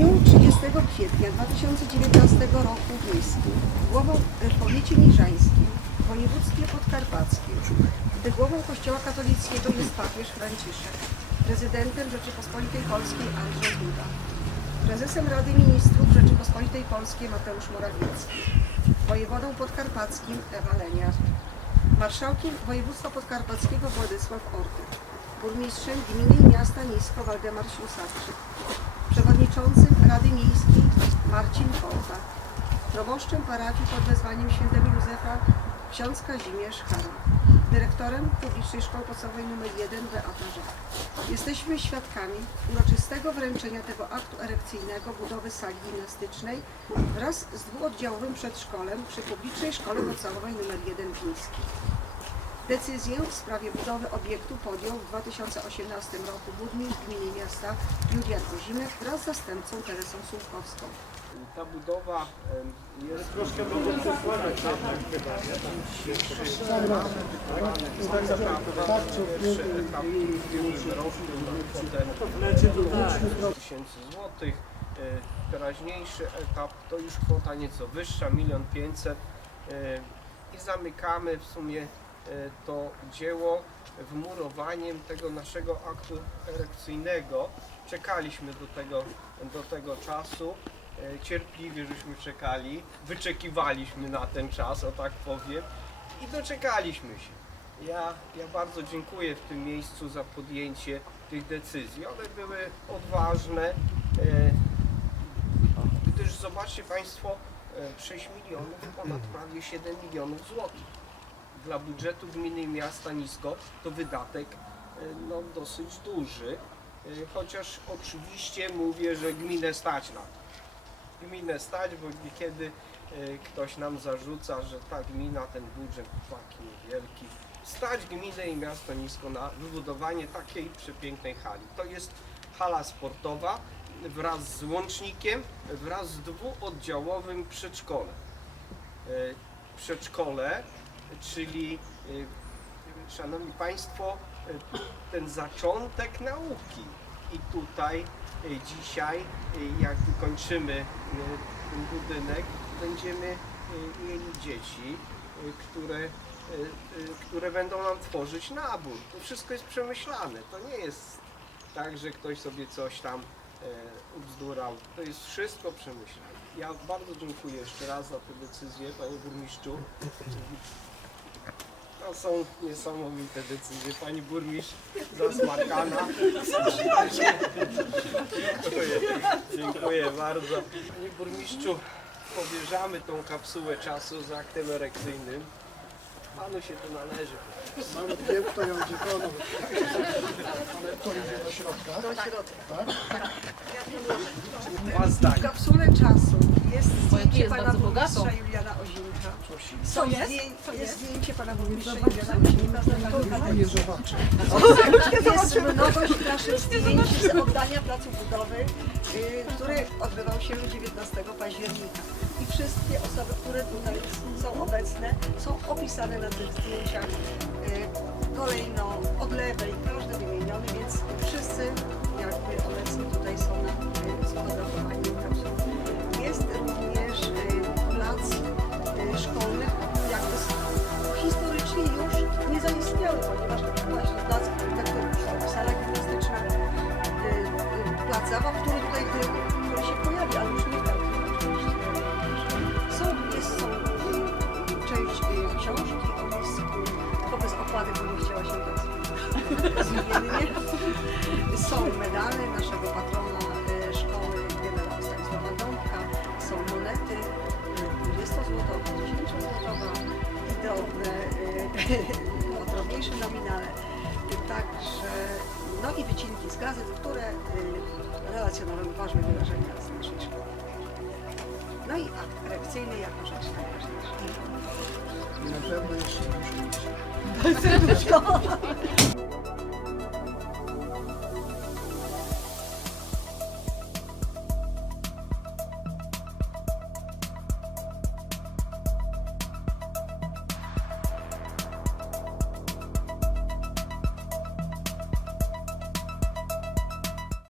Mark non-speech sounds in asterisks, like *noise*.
dniu 30 kwietnia 2019 roku w Nisku, głową e, w powiecie niżańskim, w województwie podkarpackim, gdy głową Kościoła katolickiego jest papież Franciszek, prezydentem Rzeczypospolitej Polskiej Andrzej Duda, prezesem Rady Ministrów Rzeczypospolitej Polskiej Mateusz Morawiecki, wojewodą podkarpackim Ewa Leniart, marszałkiem województwa podkarpackiego Władysław Ortyk, burmistrzem gminy i miasta Nisko Waldemar Ślusarczyk, przewodniczącym Rady Miejskiej Marcin Kolta, proboszczem parafii pod wezwaniem świętego Józefa ksiądz Kazimierz Hara, dyrektorem Publicznej Szkoły Podstawowej nr 1 Beata Żak. Jesteśmy świadkami uroczystego wręczenia tego aktu erekcyjnego budowy sali gimnastycznej wraz z dwuoddziałowym przedszkolem przy Publicznej Szkole Podstawowej nr 1 w Niskim. Decyzję w sprawie budowy obiektu podjął w 2018 roku burmistrz gminy miasta Julian Ozimek wraz z zastępcą Teresą Słupkowską. Ta budowa jest troszkę pierwszy etap w ubiegłym roku potem tysięcy złotych. E, Teraźniejszy etap to już kwota nieco wyższa, milion pięćset E, i zamykamy w sumie e, to dzieło wmurowaniem tego naszego aktu erekcyjnego. Czekaliśmy do tego, do tego czasu, e, cierpliwie żeśmy czekali, wyczekiwaliśmy na ten czas, o tak powiem, i doczekaliśmy się. Ja, ja bardzo dziękuję w tym miejscu za podjęcie tych decyzji. One były odważne, e, gdyż zobaczcie Państwo, e, 6 milionów, ponad prawie 7 milionów złotych. Dla budżetu gminy i miasta nisko to wydatek e, no, dosyć duży, e, chociaż oczywiście mówię, że gminę stać na to. Gminę stać, bo niekiedy e, ktoś nam zarzuca, że ta gmina, ten budżet taki niewielki, stać gminę i miasto nisko na wybudowanie takiej przepięknej hali. To jest hala sportowa wraz z łącznikiem, wraz z dwuoddziałowym przedszkolem. Przedszkole, czyli e, Szanowni Państwo, e, ten zaczątek nauki. I tutaj e, dzisiaj, jak kończymy ten budynek, będziemy mieli dzieci, które, które będą nam tworzyć nabór. To wszystko jest przemyślane. To nie jest tak, że ktoś sobie coś tam e, ubzdurał. To jest wszystko przemyślane. Ja bardzo dziękuję jeszcze raz za tę decyzję, panie burmistrzu. To są niesamowite decyzje. Pani burmistrz zasmarkana. Dziękuję, dziękuję bardzo. Panie burmistrzu, powierzamy tą kapsułę czasu z aktem erekcyjnym. Panu się to należy. Mam dwie w Toyocie Kono. Ale to idzie do środka. Do środka. Dwa W zdania. kapsule czasu zdjęcie jest pana bardzo burmistrza bogato. Juliana Ozinka. Co jest? Co jest jest? zdjęcie pana burmistrza Juliana Ozinka. Nie zobaczę. Jest mnogość naszych zdjęć z oddania placu budowy, y, który odbywał się 19 października. I wszystkie osoby, które tutaj są obecne, są opisane na tych zdjęciach y, kolejno od lewej, każdy wymieniony, więc wszyscy jakby obecni tutaj są na bo nie chciała się tak *laughs* zmiennie. Są medale naszego patrona y, szkoły generała Stanisława Dąbka, są monety y, 20-złotowe, 10-złotowa i drobne *laughs* y, o drobniejszym nominale. Także, no i wycinki z gazet, które y, relacjonują ważne wydarzenia z naszej szkoły. No i akt емоційний, як можна. Напевно, я ще можу.